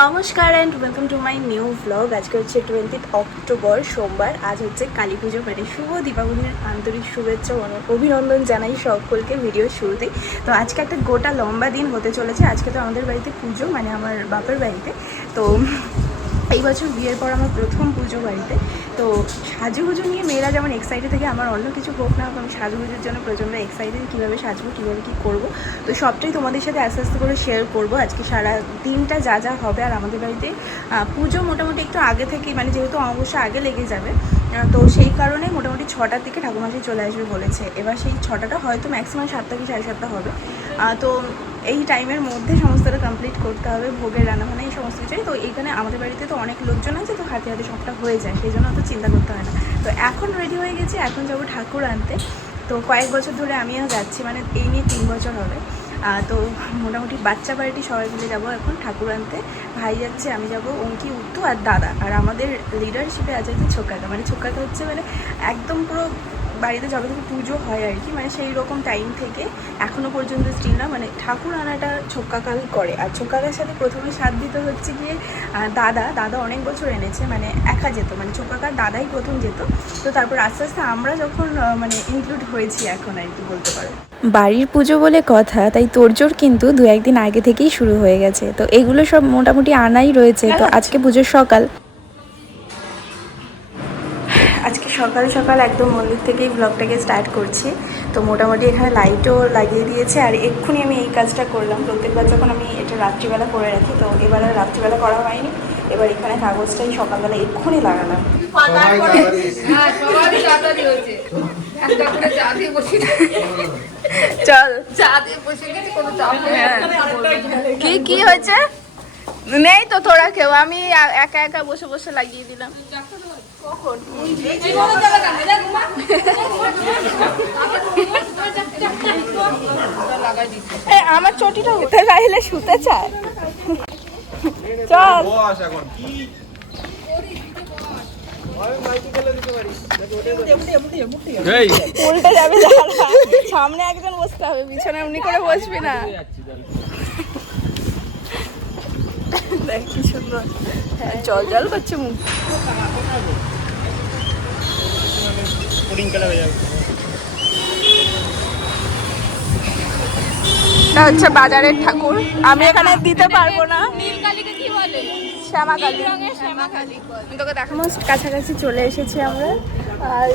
নমস্কার and welcome to my new blog. আজকে হচ্ছে 20 অক্টোবর সোমবার। আজ হচ্ছে কালী পুজো, মানে শুভ দীপাবলির আন্তরিক শুভেচ্ছা অভিনন্দন জানাই সকলকে ভিডিও শুরুতেই। তো আজকে একটা গোটা লম্বা দিন হতে চলেছে। আজকে তো আমাদের বাড়িতে পুজো, মানে আমার বাপের বাড়িতে। তো এই বছর বিয়ের পর আমার প্রথম পুজো বাড়িতে। তো সাজুগুজু নিয়ে মেয়েরা যেমন এক্সাইটেড থাকে, আমার অন্য কিছু হোক না হোক আমি সাজুগুজুর জন্য প্রচণ্ড এক্সাইটেড। কীভাবে সাজবো, কীভাবে কী করবো, তো সবটাই তোমাদের সাথে আস্তে আস্তে করে শেয়ার করবো। আজকে সারা দিনটা যা যা হবে। আর আমাদের বাড়িতে পুজো মোটামুটি একটু আগে থেকেই, মানে যেহেতু অমাবস্যা আগে লেগে যাবে, তো সেই কারণে মোটামুটি 6টার দিকে ঠাকুরমাসি চলে আসবে বলেছে। এবার সেই 6টাটা হয়তো ম্যাক্সিমাম 7টা কি 7:30 হবে। তো এই টাইমের মধ্যে সমস্তটা কমপ্লিট করতে হবে, ভোগের রান্নাবান্না এই সমস্ত কিছুই। তো এইখানে আমাদের বাড়িতে তো অনেক লোকজন আছে, তো হাতে হাতে সবটা হয়ে যায়, সেই জন্য অত চিন্তা করতে হয় না। তো এখন রেডি হয়ে গেছি, এখন যাবো ঠাকুর আনতে। তো কয়েক বছর ধরে আমিও যাচ্ছি, মানে এই নিয়ে 3 বছর হবে। তো মোটামুটি বাচ্চা বাড়িটি সবাই মিলে যাবো এখন ঠাকুর আনতে। ভাই যাচ্ছে, আমি যাব, অঙ্কি, উত্তু আর দাদা। আর আমাদের লিডারশিপে আছে হচ্ছে ছোকাকা। মানে ছোকাকা হচ্ছে মানে একদম পুরো বাড়িতে যবে থেকে পুজো হয় আর কি, মানে সেই রকম টাইম থেকে এখনও পর্যন্ত স্টিল না, মানে ঠাকুর আনাটা ছোকাকাই করে। আর ছোকাকার সাথে প্রথমে সাথ দিতে হচ্ছে গিয়ে দাদা অনেক বছর এনেছে, মানে একা যেত, মানে ছোকাকার দাদাই প্রথম যেত। তো তারপর আস্তে আস্তে আমরা যখন মানে ইনক্লুড হয়েছি এখন আর কি বলতে পারো। বাড়ির পুজো বলে কথা, তাই তোড়জোড় কিন্তু 2-1 দিন আগে থেকেই শুরু হয়ে গেছে। তো এগুলো সব মোটামুটি আনাই রয়েছে। তো আজকে পুজোর সকাল, আজকে সকাল সকাল একদম মন্দির থেকেই ব্লগটাকে স্টার্ট করছি। তো মোটামুটি এখানে লাইটও লাগিয়ে দিয়েছে। আর এক্ষুনি আমি এই কাজটা করলাম। প্রত্যেকবার যখন আমি এটা রাত্রিবেলা করে রাখি, তো এবার আর রাত্রিবেলা করা হয়নি। এবার এখানে কাগজটাই সকালবেলা এক্ষুনি লাগালাম। চল, কি হয়েছে? নেই তো তোরা কেউ, আমি একা একা বসে বসে লাগিয়ে দিলাম। আমার চটিটা উঠে রাখলে শুতে চায়। চল, উল্টে যাবে, সামনে একজন বসতে হবে, পিছনে এমনি করে বসবি না। দেখ কি সুন্দর, হ্যাঁ জল জল করছে মুখ। এটা হচ্ছে বাজারের ঠাকুর, আমি এখানে দিতে পারবো না। শ্যামাকালী, তোকে দেখা মোস্ট কাছাকাছি চলে এসেছি আমরা। আর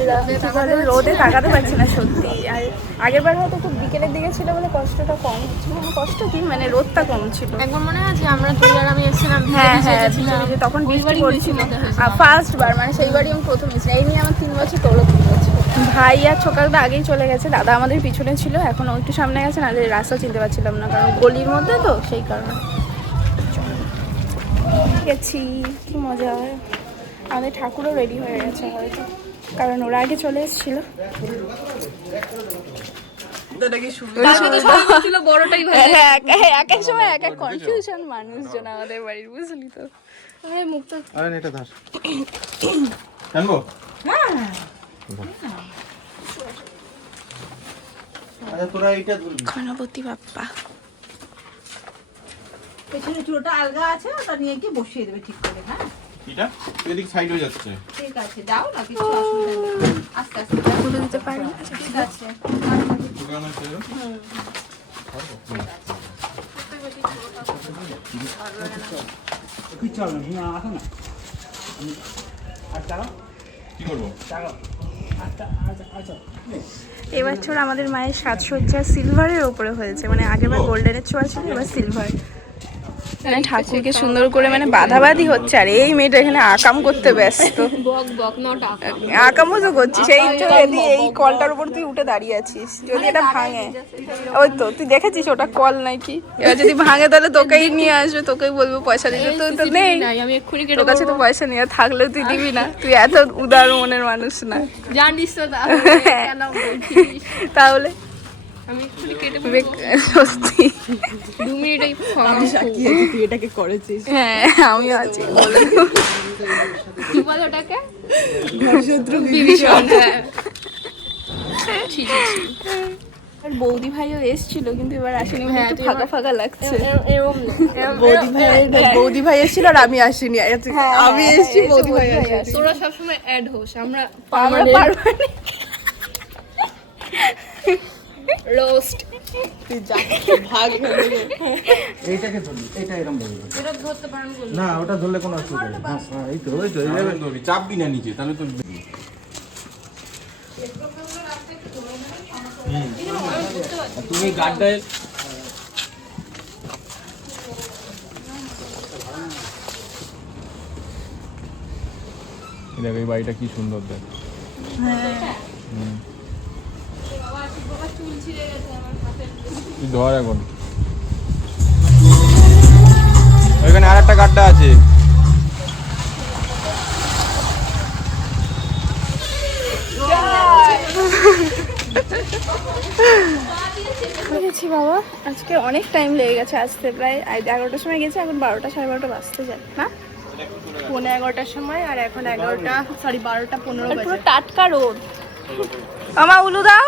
রোদে তাকাতে পারছি না সত্যি। আর আগের বার হয়তো খুব বিকেলের দিকে ছিল বলে কষ্টটা কম হচ্ছিল। কষ্ট কি, মানে রোদটা কম ছিল। একবার মনে আছে আমরা তুই আর আমি এসেছিলাম, হ্যাঁ তখন বৃষ্টি পড়ছিল। আর ফার্স্ট বার, মানে সেইবারই আমি প্রথম এসেছি। এই নিয়ে আমার 3 বছর, তোরও 3 বছর। ভাই আর ছোকাদা আগেই চলে গেছে, দাদা আমাদের পিছনে ছিল, এখন একটু সামনে গেছে। না রাস্তা চিনতে পারছিলাম না, কারণ গলির মধ্যে তো সেই কারণে গেছি। কি মজা হয়। আমাদের ঠাকুরও রেডি হয়ে গেছে হয়তো, কারণ ওরা আগে চলে এসেছিল। এক এক সময় এক এক কনফিউশন মানুষজন আমাদের বাড়ির, বুঝলি তো। গণপতি বাপ্পা পেছনে চুলোটা আলগা আছে, ওটা নিয়ে গিয়ে বসিয়ে দেবে ঠিক করে। হ্যাঁ এটা এদিক সাইড হয়ে যাচ্ছে, ঠিক আছে, দাও না, কিছু অসুবিধা নেই। আস্তে আস্তে তুলে দিতে পারি, ঠিক আছে। কি করবো? এবছর আমাদের মায়ের সাজসজ্জা সিলভারের ওপরে হয়েছে, মানে আগেরবার গোল্ডেনের ছোঁয়া ছিল, এবার সিলভার। মানে ঠাকুরকে সুন্দর করে মানে বাঁধাবাঁধি হচ্ছে। আর এই মেয়েটা এখানে আকাম করতে ব্যস্ত। আকামও তো করছিস, এই এই কলটার উপর তুই উঠে দাঁড়িয়ে আছিস। যদি এটা ভাঙে, ওই তো তুই দেখেছিস ওটা কল নাকি, এবার যদি ভাঙে তাহলে তোকেই নিয়ে আসবে, তোকেই বলবো পয়সা দিতে। তো নেই, তোর কাছে তো পয়সা নিয়ে থাকলেও তুই দিবি না। তুই এত উদার মনের মানুষ না, জানিস তো। তাহলে আমি এক্ষুনি কেটে সত্যি 2 মিনিটেই তুই এটাকে করেছিস। হ্যাঁ আমিও আছি। কি বল ওটাকে? শত্রু বিভীষণ। হ্যাঁ ঠিক আছে। আর বৌদি ভাইও এসেছিল কিন্তু এবার আসেনি, মানে একটু তুই ফাঁকা ফাঁকা লাগছে। এরকম বৌদি ভাই এসেছিল আর আমি আসিনি, আমি এসেছি, বৌদি ভাই আসেনি। তোরা সবসময় অ্যাড হোস, আমরা আমরা পারবো না। রোস্ট তুই যা ভাগ হয়ে গেলে। এইটাকে ধরলি, এইটা এরকম ধরলি। এটা ধরতে পারেন বল। না ওটা ধরলে কোনো অসুবিধা নেই। হ্যাঁ হ্যাঁ, এই তো এইভাবে। চাপবি না নিচে, তাহলে তো তুমি গাড্ডায় দেখ, এই বাড়িটা কি সুন্দর দেখ। তুই ধর এখন, ওইখানে আর একটা গাড্ডা আছে। গেছি বাবা, আজকে অনেক টাইম লেগে গেছে আসতে, প্রায় 11টার সময় গেছে, এখন 12টা 12:30 বাজতে যায় না, 11:15 সময় আর এখন 12:15 পুরো টাটকা রোদ। মামা উলু দাও।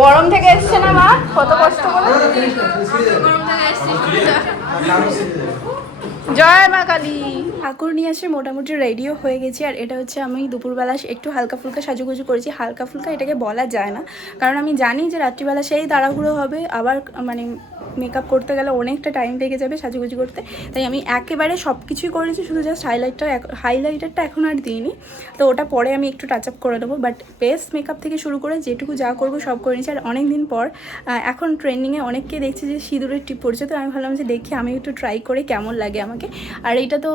গরম থেকে এসছে না মা, কত কষ্ট করে। জয় মা কালী। ঠাকুর নিয়ে আসে মোটামুটি রেডিও হয়ে গেছি, আর এটা হচ্ছে আমি দুপুরবেলা একটু হালকা ফুলকা সাজুগুজু করেছি। হালকা ফুলকা এটাকে বলা যায় না, কারণ আমি জানি যে রাত্রিবেলা সেই তাড়াহুড়ো হবে, আবার মানে মেকআপ করতে গেলে অনেকটা টাইম লেগে যাবে সাজুগুজু করতে, তাই আমি একেবারে সব কিছুই করেছি, শুধু জাস্ট হাইলাইটারটা এখন আর দিইনি, তো ওটা পরে আমি একটু টাচ আপ করে নেবো। বাট বেস মেকআপ থেকে শুরু করে যেটুকু যা করবো সব করে নিয়েছি। আর অনেক দিন পর এখন ট্রেন্ডিংয়ে অনেককে দেখছি যে সিঁদুরের টিপ পড়ছে, তো আমি ভাবলাম যে দেখি আমি একটু ট্রাই করে কেমন লাগে আমাকে। আর এইটা তো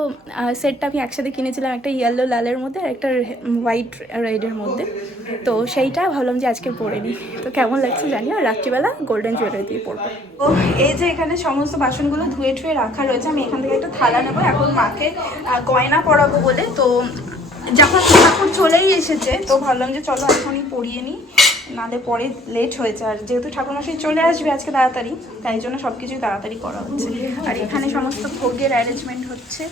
সেটটা আমি একসাথে কিনেছিলাম, একটা ইয়েলো লালের মধ্যে আর একটা হোয়াইট রেডের মধ্যে, তো সেইটা ভাবলাম যে আজকে পরে নিই, তো কেমন লাগছে জানি। আর রাত্রিবেলা গোল্ডেন জুয়েলারি দিয়ে পরবো। তো এই যে এখানে সমস্ত বাসনগুলো ধুয়ে টুয়ে রাখা রয়েছে, আমি এখান থেকে একটা থালা নেবো এখন মাকে গয়না পরাবো বলে। তো যখন ঠাকুর চলেই এসেছে, তো ভাবলাম যে চলো এখনই পরিয়ে নিই, নালে পরে লেট হয়েছে। আর যেহেতু ঠাকুরমশাই চলে আসবে আজকে তাড়াতাড়ি, তাই জন্য সব কিছুই তাড়াতাড়ি করা হচ্ছে। আর এখানে সমস্ত ভোগের অ্যারেঞ্জমেন্ট হচ্ছে।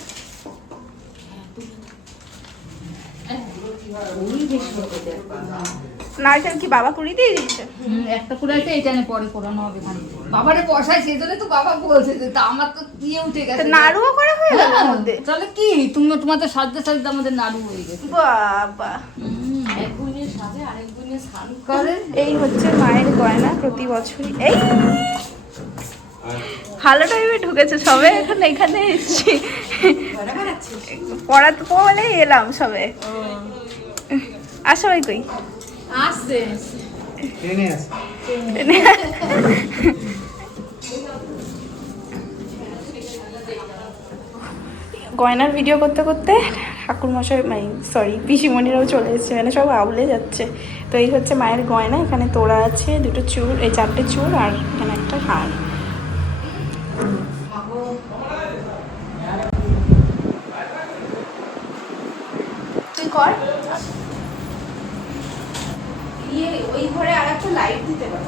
নারকেল কি বাবা কুড়ি দিয়ে দিয়েছে? একটা করে আছে, এটা নিয়ে পরে করানো হবে। বাবারে পয়সায় সেই জন্য তো বাবা বলছে যে তা আমার তো দিয়ে উঠে গেছে। নাড়ুও করা হয়ে গেল ওর মধ্যে? তাহলে কি তোমাদের সাজতে সাজতে আমাদের নাড়ু হয়ে গেছে। বাবা, এক গুণের সাজে আরেক গুণের স্নান করে। এই হচ্ছে মায়ের গয়না প্রতি বছরই। এই ভালো টাইমে ঢুকেছে সবে, এখন এখানে এসেছি পড়াতে বলে এলাম সবে। আর সবাই কই? আসছে ট্রেনে আছে। গয়নার ভিডিও করতে করতে ঠাকুরমশাই পিসিমণিরাও চলে এসেছে, মানে সব আউলে যাচ্ছে। তো এই হচ্ছে মায়ের গয়না, এখানে তোড়া আছে, দুটো চুল, এই 4টে চুল, আর এখানে একটা হার। তুই কর। ওই ঘরে আর একটা লাইট দিতে পারো।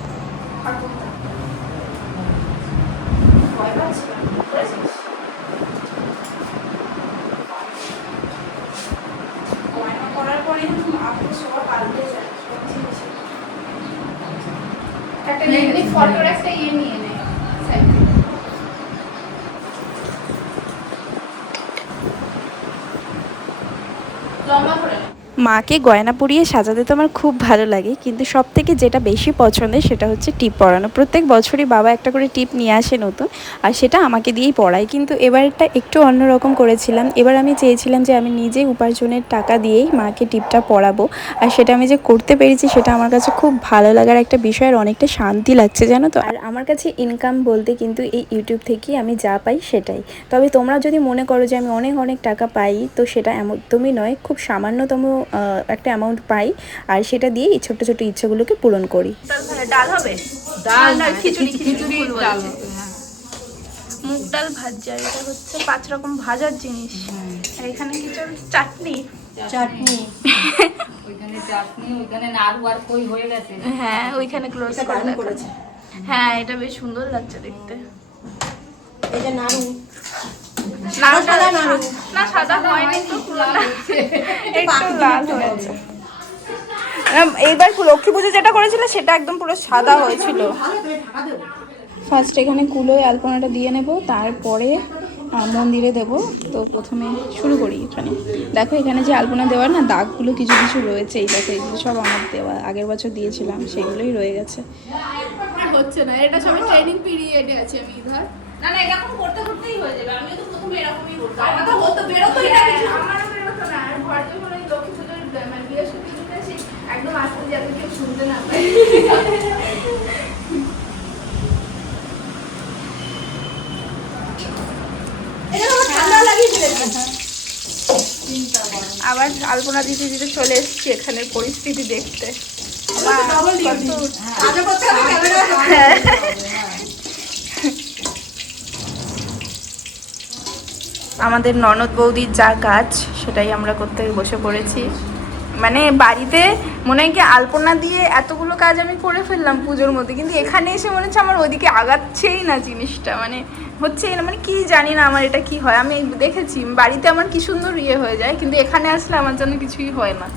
করার পরে আপনি সব পাল্টে যায়, সব জিনিস একটা ফটোর একটা ইয়ে নিয়ে নেয় সাইড থেকে। লম্বা করে মাকে গয়না পরিয়ে সাজাতে তো আমার খুব ভালো লাগে, কিন্তু সব থেকে যেটা বেশি পছন্দের সেটা হচ্ছে টিপ পরানো। প্রত্যেক বছরই বাবা একটা করে টিপ নিয়ে আসে নতুন, আর সেটা আমাকে দিয়েই পরায়। কিন্তু এবারটা একটু অন্যরকম করেছিলাম। এবার আমি চেয়েছিলাম যে আমি নিজে উপার্জনের টাকা দিয়েই মাকে টিপটা পরাবো, আর সেটা আমি যে করতে পেরেছি সেটা আমার কাছে খুব ভালো লাগার একটা বিষয়, আর অনেকটা শান্তি লাগছে জানো তো। আর আমার কাছে ইনকাম বলতে কিন্তু এই ইউটিউব থেকেই আমি যা পাই সেটাই। তবে তোমরা যদি মনে করো যে আমি অনেক অনেক টাকা পাই, তো সেটা একদমই নয়, খুব সামান্যতম একটা অ্যামাউন্ট পাই, আর সেটা দিয়ে এই ছোট্ট ছোট্ট ইচ্ছেগুলোকে পূরণ করি। ডাল হবে, ডাল খিচুড়ি খিচুড়ি ডাল। মুগ ডাল ভাজা, এটা হচ্ছে 5 রকম ভাজার জিনিস। আর এখানে কিছু চাটনি। ওইখানে চাটনি, ওইখানে নাড়ু আর কই হয়ে গেছে। হ্যাঁ ওইখানে ক্লোজ করেছে। হ্যাঁ এটা বেশ সুন্দর লাগছে দেখতে। এটা নাড়ু না সাদা হয়নি তো, পুরোটা একটু লাল হয়েছে। এইবার লক্ষ্মী পুজো যেটা করেছিল সেটা একদম পুরো সাদা হয়েছিল। ফার্স্ট এখানে কুলোয় আলপনাটা দিয়ে নেব, তারপরে মন্দিরে দেব। তো প্রথমে শুরু করি এখানে। দেখো এখানে যে আলপনা দেওয়ার না দাগগুলো কিছু কিছু রয়েছে, এই দেখো এগুলো সব আমার দেওয়া, আগের বছর দিয়েছিলাম সেগুলোই রয়ে গেছে। হচ্ছে না, এটা সবাই ট্রেনিং পিরিয়ডে আছে। আমি ধর না না এরকম করতে করতেই হয়ে যাবে। আমি তো প্রথমে এরকমই করতাম। আমার তো হতো বেরোতোই না কিছু। আমারও বেরোতো না। আর ঘর যখন ওই লক্ষ্মী পুজোর মানে বৃহস্পতি উঠেছি একদম আসতে যাতে কেউ শুনতে না পায়। ঠান্ডা লাগিয়ে ফেলেছে। আবার আলপনা দিতে দিতে চলে এসেছি এখানের পরিস্থিতি দেখতে। আগে করতে হবে ক্যামেরা। আমাদের ননদ বৌদির যা কাজ সেটাই আমরা করতে বসে পড়েছি। মানে বাড়িতে মনে হয় কি আলপনা দিয়ে এতগুলো কাজ আমি করে ফেললাম পুজোর মধ্যে, কিন্তু এখানে এসে মনে হচ্ছে আমার ওইদিকে আগাচ্ছেই না জিনিসটা, মানে হচ্ছেই না। মানে কি জানি না আমার এটা কি হয়। আমি দেখেছি বাড়িতে আমার কি সুন্দর হয়ে যায়, কিন্তু এখানে আসলে আমার জন্য কিছুই হয় না।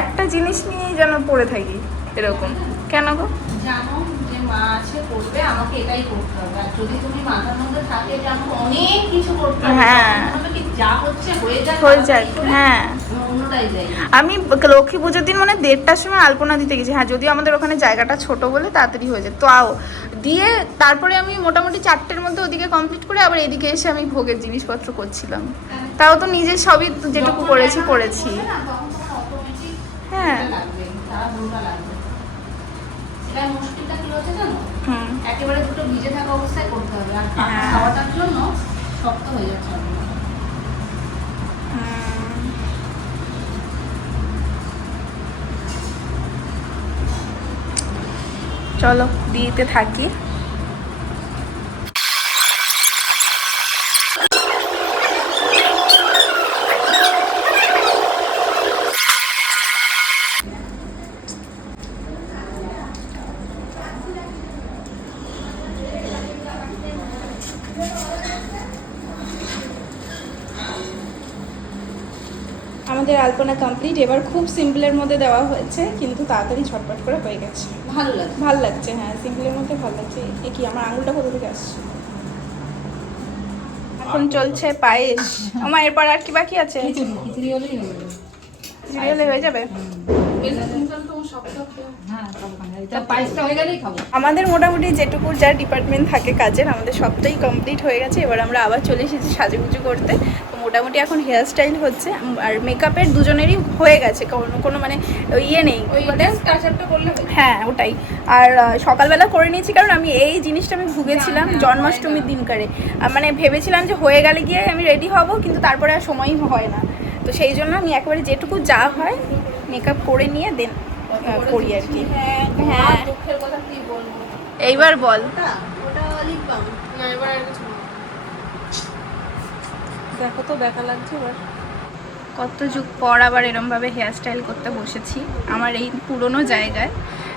একটা জিনিস নিয়েই যেন পড়ে থাকি এরকম। কেন গো? জানো যে মা আছে করবে, আমাকে এটাই করতে হবে। আর যদি তুমি মাথার মধ্যে থাকে যে আমাকে অনেক কিছু করতে হবে, হ্যাঁ। তখন কি যা হচ্ছে হয়ে যাক, হয়ে যাক। হ্যাঁ অন্যটাই যাই। আমি লক্ষ্মী পুজোর দিন মানে 1:30টার সময় আলপনা দিতে গেছি। হ্যাঁ যদিও আমাদের ওখানে জায়গাটা ছোট বলে তাড়াতাড়ি হয়ে যায়, তাও দিয়ে তারপরে আমি মোটামুটি 4টের মধ্যে ওদিকে কমপ্লিট করে আবার এদিকে এসে আমি ভোগের জিনিসপত্র করছিলাম। তাও তো নিজের সবই যেটুকু করেছি। হ্যাঁ লাগবে তারা ভুলটা লাগবে। এটা মুশকিলটা কি হচ্ছে জানো, হুম একেবারে দুটো ভিজে থাকা অবস্থায় করতে হবে, আর হ্যাঁ। খাওয়াটার জন্য শক্ত হয়ে যাচ্ছে। চলো দিতে থাকি। আমাদের আলপনা কমপ্লিট। এবার খুব সিম্পলের মধ্যে দেওয়া হয়েছে, কিন্তু তাড়াতাড়ি ঝটপট করে হয়ে গেছে। ভালো লাগে। ভাল লাগছে। হ্যাঁ সিম্পলের মধ্যে ভালো লাগছে। এ কি আমার আঙুলটা কোথা থেকে আসছে? এখন চলছে পায়েস। আমার এরপর আর কি বাকি আছে? খিচুড়ি হলেই হবে। খিচুড়ি হলে হয়ে যাবে। হ্যাঁ সবখানে এটা পায়েসটা হয়ে গেলেই খাবো। আমাদের মোটামুটি যেটুকু যা ডিপার্টমেন্ট থাকে কাজের আমাদের সবটাই কমপ্লিট হয়ে গেছে। এবার আমরা আবার চলে এসেছি সাজুগুজু করতে। তো মোটামুটি এখন হেয়ার স্টাইল হচ্ছে, আর মেকআপের দুজনেরই হয়ে গেছে, কোনো মানে ইয়ে নেই। হ্যাঁ ওটাই। আর সকালবেলা করে নিয়েছি, কারণ আমি এই জিনিসটা আমি ভুগেছিলাম জন্মাষ্টমীর দিনকারে। মানে ভেবেছিলাম যে হয়ে গেলে গিয়ে আমি রেডি হব, কিন্তু তারপরে আর সময়ই হয় না। তো সেই জন্য আমি একেবারে যেটুকু যা হয় মেকআপ করে নিয়ে দেন করি আর কি। হ্যাঁ দুঃখের কথা কি বলবো। এইবার বল। ওটা লিপ বাম না, এবার আর কিছু না। দেখো তো দেখা লাগছে এবার। কত যুগ পর আবার এরমভাবে হেয়ার স্টাইল করতে বসেছি আমার এই পুরনো জায়গায়।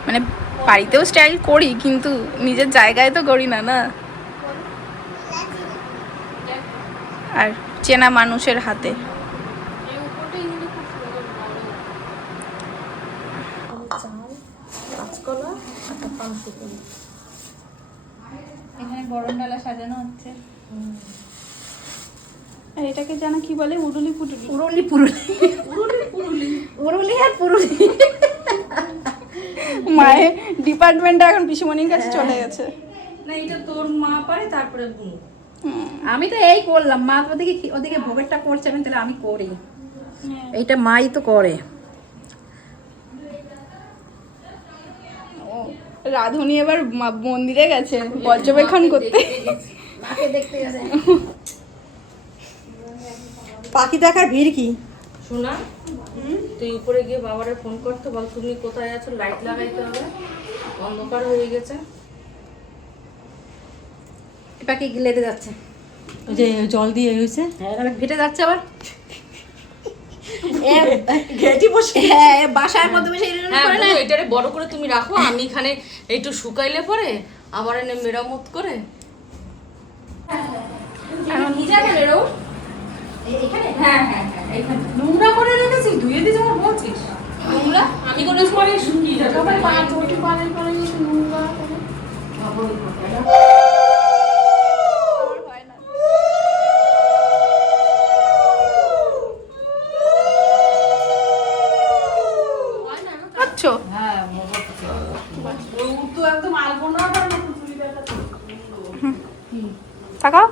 মানে বাড়িতেও স্টাইল করি, কিন্তু নিজের জায়গায় তো করি না। না আর চেনা মানুষের হাতে। এই উপরটাই কিন্তু খুব সুন্দর বড়। এখানে গরম ডালা সাজানো হচ্ছে। আর এটাকে জানা কি বলে? উড়ুলি পুটুলি। উরুলি আর পুরুলি। মায়ের ডিপার্টমেন্টটা এখন পিসুমণির কাছে চলে গেছে। না এটা তোর মা পারে, তারপরে বুনু। আমি তো এই করলাম, মা ওদিকে ভোগেরটা করছে, আমি তাহলে আমি করি। এইটা মাই তো করে। রাধুনি এবার মন্দিরে গেছে পর্যবেক্ষণ করতে। মাকে দেখতে গেছে। পাখি দেখার ভিড় কি? শোনা, তুই উপরে গিয়ে বাবারে ফোন করতে বল তুমি কোথায় আছো, লাইট লাগাইতে হবে, অন্ধকার হয়ে গেছে। এটাকে লেটে যাচ্ছে। ওই যে জল দিয়ে হয়েছে। হ্যাঁ তাহলে ঘেটে যাচ্ছে আবার। ঘেটি বসে হ্যাঁ বাসার মধ্যে বসে এরকম হ্যাঁ করে না। এটারে বড় করে তুমি রাখো, আমি এখানে একটু শুকাইলে পরে আবার এনে মেরামত করে। এখন ভিজাবে রে রো। এখানে হ্যাঁ হ্যাঁ হ্যাঁ এইখানে নোংরা করে রেখেছিস, ধুয়ে দিয়ে যখন বলছিস নোংরা আমি কোনো সময় শুকিয়ে যাবে। সবাই পাঁচ ওটি পানের করে নিয়ে নোংরা করে আচ্ছা হ্যাঁ তো একদম আলপনাটার মতো চুড়িদারটা। তাকাও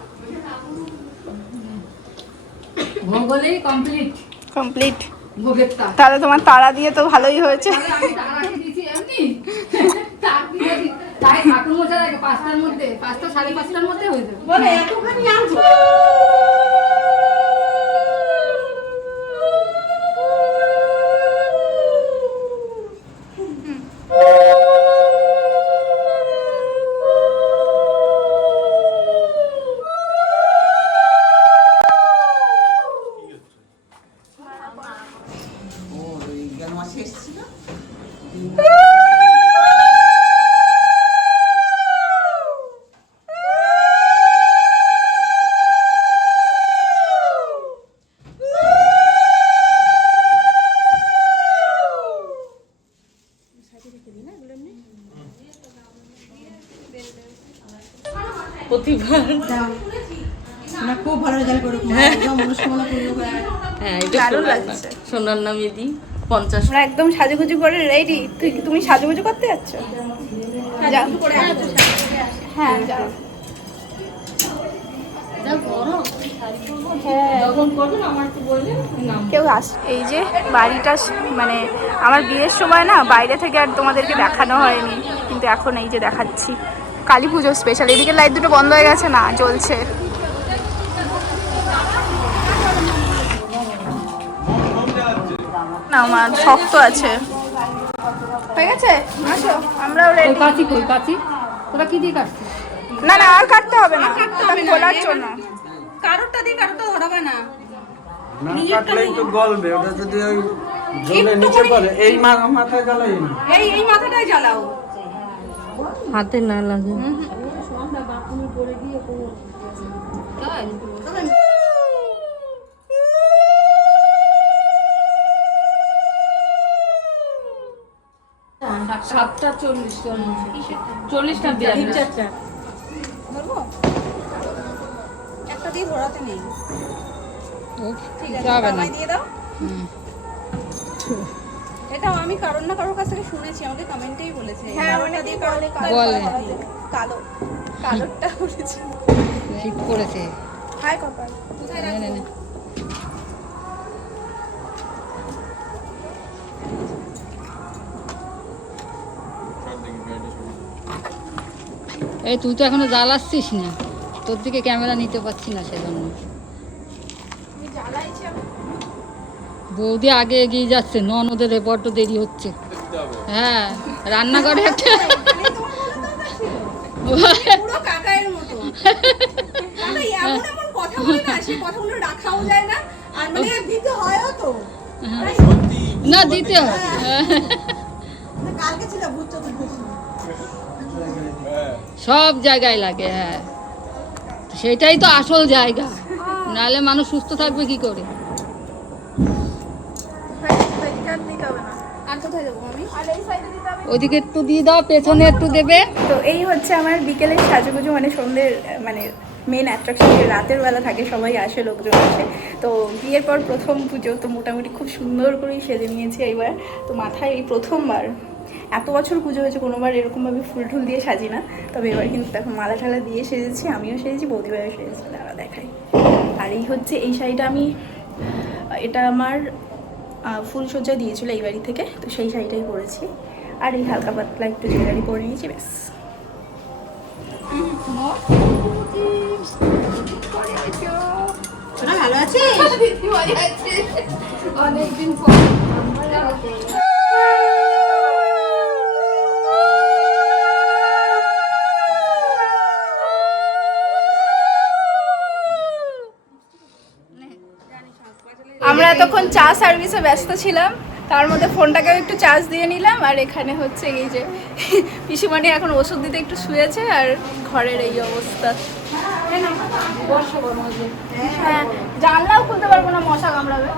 ভোগলেই কমপ্লিট কমপ্লিট। ভোগেরটা। তাহলে তোমার তারা দিয়ে তো ভালোই হয়েছে। আমি তারা দিয়েছি এমনি তার দিয়েছি তাই ঠাকুর মশাই আগে 5টার মধ্যে 5টা 5:30টার মধ্যে হয়ে যাবে। বলে এতখানি আনছো প্রতিবার না খুব ভালো রেজাল্ট করুক মনস্কামনা করুক। হ্যাঁ এটা দারুণ সোনার লাগছে। নাম। সোনার নামে দিই 50। আমরা একদম সাজুগুজু করে রেডি। তুমি সাজুগুজু করতে যাচ্ছ? যাও হ্যাঁ যাও। যখন করবেন আমার তো বললেন নাম। কেউ এই যে বাড়িটা মানে আমার বিয়ের সময় না বাইরে থেকে আর তোমাদেরকে দেখানো হয়নি, কিন্তু এখন এই যে দেখাচ্ছি। কালী পুজো স্পেশাল। এদিকে লাইট দুটো বন্ধ হয়ে গেছে, না জ্বলছে। না আমার শক্ত আছে। হয়ে গেছে, আসো আমরাও ওই রেডি। কাঁচি কই কাঁচি তোরা কি দিয়ে কাটছিস? না না আর কাটতে হবে না, ওটা খোলার জন্য। কারোরটা দিয়ে কারোরটা ধরাবে না। না কাটলেই তো গলবে, ওটা যদি ওই জ্বলে নিচে পড়ে এই মাথায় জ্বালাই না। এই মাথাটাই জ্বালাও। হাতে না লাগে। সাতটা 40টা দেওয়া ধরবো? একটা দিয়ে ধরাতে নেই। ঠিক আছে যাবে না। আমায় দিয়ে দাও। এটাও আমি কারোর না কারোর কাছ থেকে শুনেছি, আমাকে কমেন্টেই বলেছে। হ্যাঁ কারোরটা দিয়ে বলে বলে। কালো কালোরটা বলেছে। শীত পড়েছে। হাই কপাল। কোথায় নে, নে, রাখবো? নে। এই তুই তো এখনো জ্বালাচ্ছিস না, তোর দিকে ক্যামেরা নিতে পারছি না সেজন্য। বৌদি আগে এগিয়ে যাচ্ছে, ননদের বড্ড দেরি হচ্ছে। হ্যাঁ রান্নাঘরে একটা পুরো কাকায়ের মতো। মানে এমন এমন কথা বলে না, সেই কথাগুলো রাখাও যায় না, আর মানে দিতে হয়ও তো। না দিতে হয়। কালকে ছিল ভূত চতুর্দশী। সব জায়গায় লাগে, হ্যাঁ সেটাই তো আসল জায়গা, নাহলে মানুষ সুস্থ থাকবে কি করে। আর কোথায় যাবো আমি? ওইদিকে একটু দিয়ে দাও, পেছনে একটু দেবে। তো এই হচ্ছে আমার বিকেলের সাজুগুজু, মানে সন্ধ্যের মানে মেন অ্যাট্রাকশন। রাতের বেলা থাকে, সবাই আসে, লোকজন আসে। তো বিয়ের পর প্রথম পুজো, তো মোটামুটি খুব সুন্দর করেই সেজে নিয়েছি এইবার। তো মাথায় এই প্রথমবার, এত বছর পুজো হয়েছে কোনোবার এরকমভাবে ফুল টুল দিয়ে সাজি না, তবে এবার কিন্তু দেখো মালা ঠালা দিয়ে সেজেছি, আমিও সেজেছি, বৌদিভাইও সেজেছি। দাঁড়া দেখাই। আর এই হচ্ছে এই শাড়িটা, এটা আমার ফুলসজ্জা দিয়েছিল এই বাড়ি থেকে, তো সেই শাড়িটাই পরেছি। আর এই হালকা পাতলা একটু জুয়েলারি পরে নিয়েছি, ব্যাস। তোরা ভালো আছিস? অনেকদিন পর এতক্ষণ চা সার্ভিসে ব্যস্ত ছিলাম, তার মধ্যে ফোনটাকেও একটু চার্জ দিয়ে নিলাম। আর এখানে হচ্ছে এই যে পিসিমণি এখন ওষুধ দিতে একটু শুয়েছে, আর ঘরের এই অবস্থা। হ্যাঁ, জানলাও খুলতে পারবো না, মশা কামড়াবে।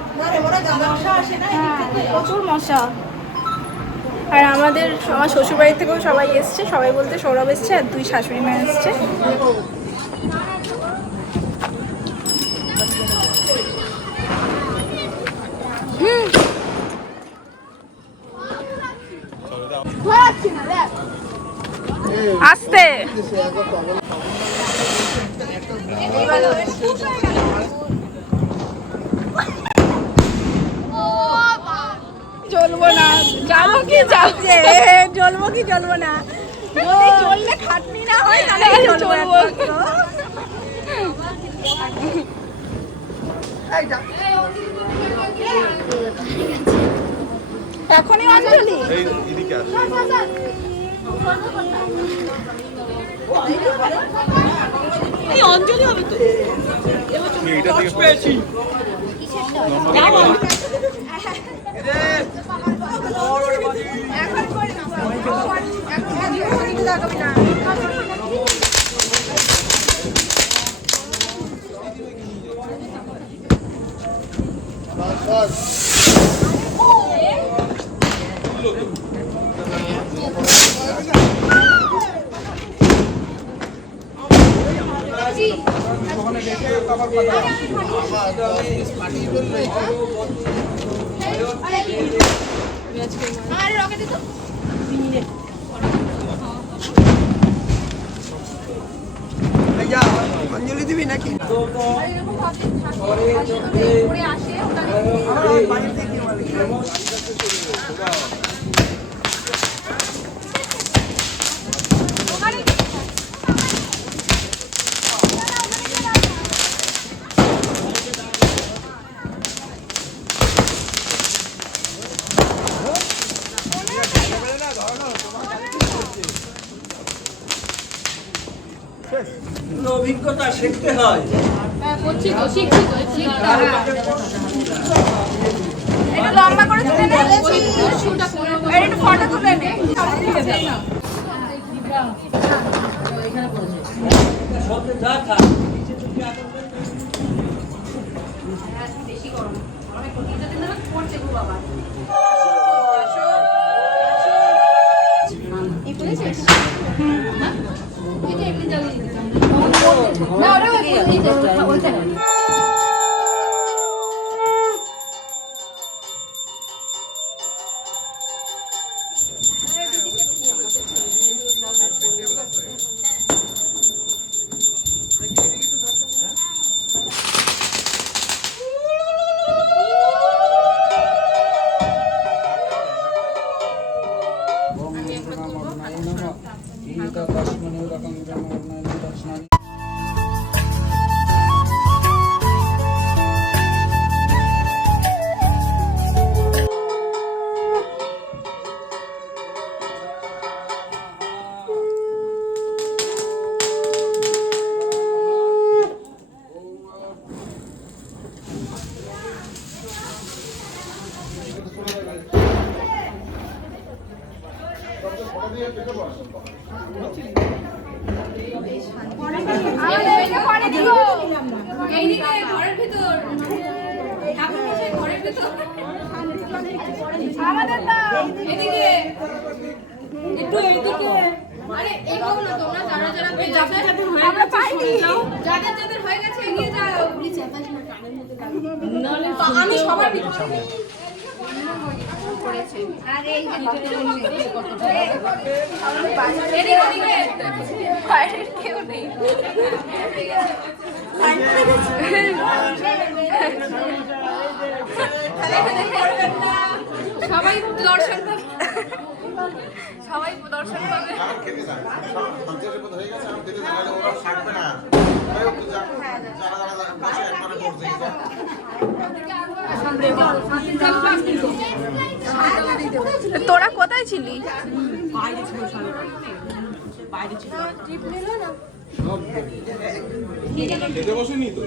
হ্যাঁ, প্রচুর মশা। আর আমার শ্বশুরবাড়ি থেকেও সবাই এসছে, সবাই বলতে সৌরভ এসছে আর 2 শাশুড়ি মা এসছে। আস্তে জ্বলবো না, জ্বলবো কি জ্বলবো না, জ্বললে খাটনি না হয় তাহলে জ্বলবো। এখনই অঞ্জলি অঞ্জলি হবে তো। অঞ্জলি দিবি নাকি? অভিজ্ঞতা শিখতে হয়। একটু লম্বা করে তুলে নে, একটু ফটো তুলে নে। আমি সবার কেউ নেই। সবাই দর্শন পাবে, সবাই দর্শন পাবে। তোরা কোথায় ছিলি? খেতে বসেনি তো।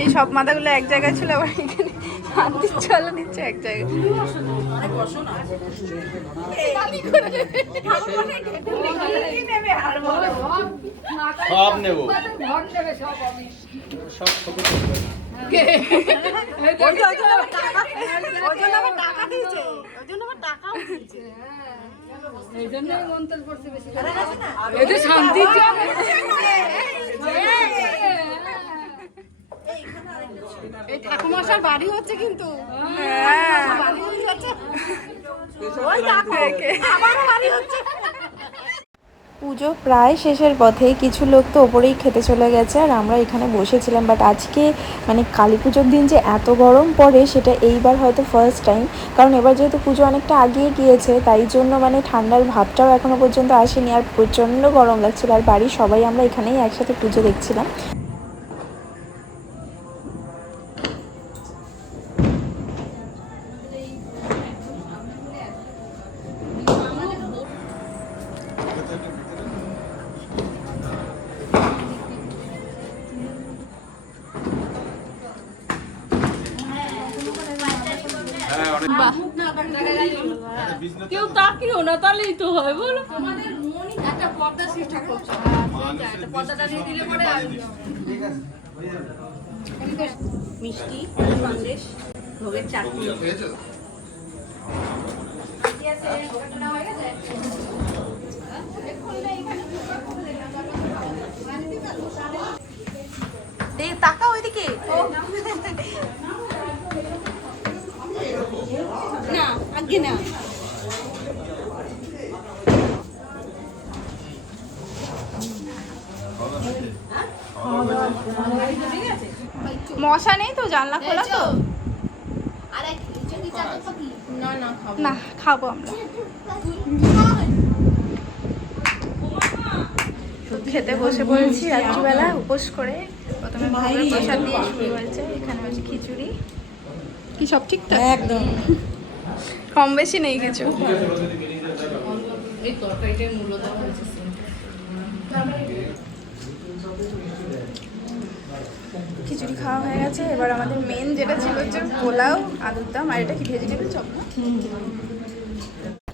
এই সব মাথাগুলো এক জায়গায় ছিল, আবার এখানে হাত দিচ্ছে আলো দিচ্ছে এক জায়গায়। সব নেবো। এই ঠাকুমাশার বাড়ি হচ্ছে কিন্তু পুজো প্রায় শেষের পথে, কিছু লোক তো ওপরেই খেতে চলে গেছে আর আমরা এখানে বসেছিলাম। বাট আজকে মানে কালী পুজোর দিন যে এত গরম পড়ে সেটা এইবার হয়তো ফার্স্ট টাইম, কারণ এবার যেহেতু পুজো অনেকটা আগিয়ে গিয়েছে তাই জন্য মানে ঠান্ডার ভাবটাও এখনো পর্যন্ত আসেনি আর প্রচণ্ড গরম লাগছিল। আর বাড়ির সবাই আমরা এখানেই একসাথে পুজো দেখছিলাম। কেউ তাকিও না, তাহলেই তো হয় বলো। আমাদের মনই একটা পর্দা সৃষ্টি করছে। একটা পর্দাটা দিয়ে দিলে পরে আর মিষ্টি, সন্দেশ, ভোগের চাটনি। টাকা ওইদিকে না, আগে না। মশা নেই তো, জানলা খোলা তো? না খাবো আমরা, খেতে বসে পড়েছি রাত্রিবেলা উপোস করে। প্রথমে ভোগের প্রসাদ দিয়ে শুরু হয়েছে, এখানে হচ্ছে খিচুড়ি। কি সব ঠিকঠাক? একদম কম বেশি নেই কিছু। এই তরকারিটার মূল্য দেওয়া হয়েছে। খিচুড়ি খাওয়া হয়ে গেছে, এবার আমাদের মেন যেটা ছিল হচ্ছে পোলাও, আলুর দম, আর এটা কি ভেজিটেবল চপ না?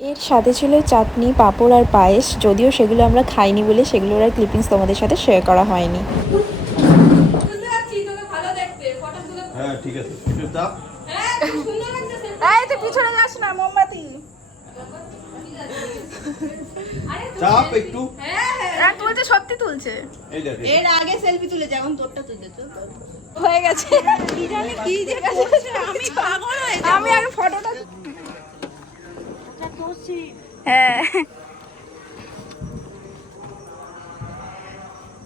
এর সাথে ছিল চাটনি, পাঁপড় আর পায়েস। যদিও সেগুলো আমরা খাইনি বলে সেগুলোর আর ক্লিপিংস তোমাদের সাথে শেয়ার করা হয়নি। হ্যাঁ ঠিক আছে, একটু চাপ। এই তুই পিছনে যাস না, মোমবাতি। চাপ একটু। হ্যাঁ তুলছে, সত্যি তুলছে। এই দেখ, এর আগে সেলফি তুলে যেমন তোরটা তুলেছো হয়ে গেছে। কি জানি কি যে আমি পাগল হয়ে আমি আগে ফটোটা হ্যাঁ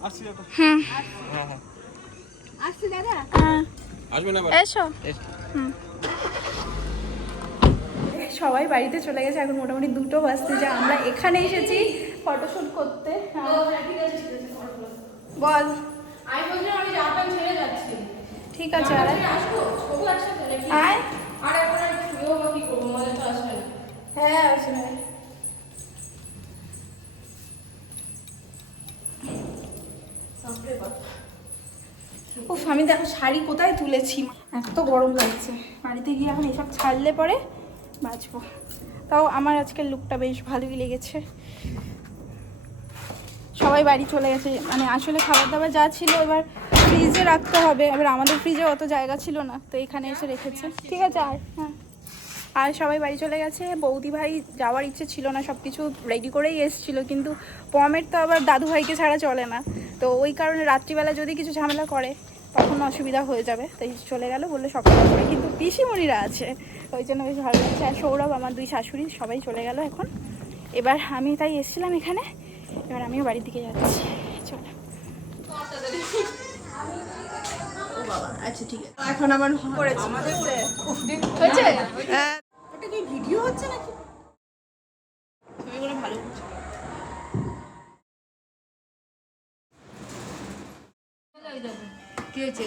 আসছি তো। আসছি দাদা। আসবে না এসো। সবাই বাড়িতে চলে গেছে, এখন মোটামুটি 2টো বাজতে। যা আমরা এখানে এসেছি ফটোশুট করতে। বল। আমি বলছিলাম আমি জাপান ছেড়ে যাচ্ছি। ঠিক আছে, আর আসবো সবু একসাথে নাকি? আয়। আর এখন আর শুয়েও বা কি করবো, মজা তো আসবে না। হ্যাঁ আসবে। উফ, আমি দেখো শাড়ি কোথায় তুলেছি, এত গরম লাগছে। বাড়িতে গিয়ে এখন এসব ছাড়লে পরে বাঁচবো। তাও আমার আজকের লুকটা বেশ ভালোই লেগেছে। সবাই বাড়ি চলে গেছে, মানে আসলে খাবার দাবার যা ছিল এবার ফ্রিজে রাখতে হবে। এবার আমাদের ফ্রিজে অত জায়গা ছিল না, তো এখানে এসে রেখেছে। ঠিক আছে, আর হ্যাঁ, আর সবাই বাড়ি চলে গেছে। বৌদি ভাই যাওয়ার ইচ্ছে ছিল না, সব কিছু রেডি করেই এসেছিলো, কিন্তু পমের তো আবার দাদু ভাইকে ছাড়া চলে না, তো ওই কারণে রাত্রিবেলা যদি কিছু ঝামেলা করে তখন অসুবিধা হয়ে যাবে, তাই চলে গেল। বললে সকালে আসবে, কিন্তু পিসিমণিরা আছে, ওই জন্য বেশ ভালো লাগছে। আর সৌরভ, আমার 2 শাশুড়ি, সবাই চলে গেল এখন। এবার আমি তাই এসেছিলাম এখানে, এবার আমিও বাড়ির দিকে যাচ্ছি। চলো। আচ্ছা ঠিক আছে, এখন আমার করেছি হয়েছে। ওটা কি ভিডিও হচ্ছে নাকি? ছবিগুলো ভালো কি হয়েছে?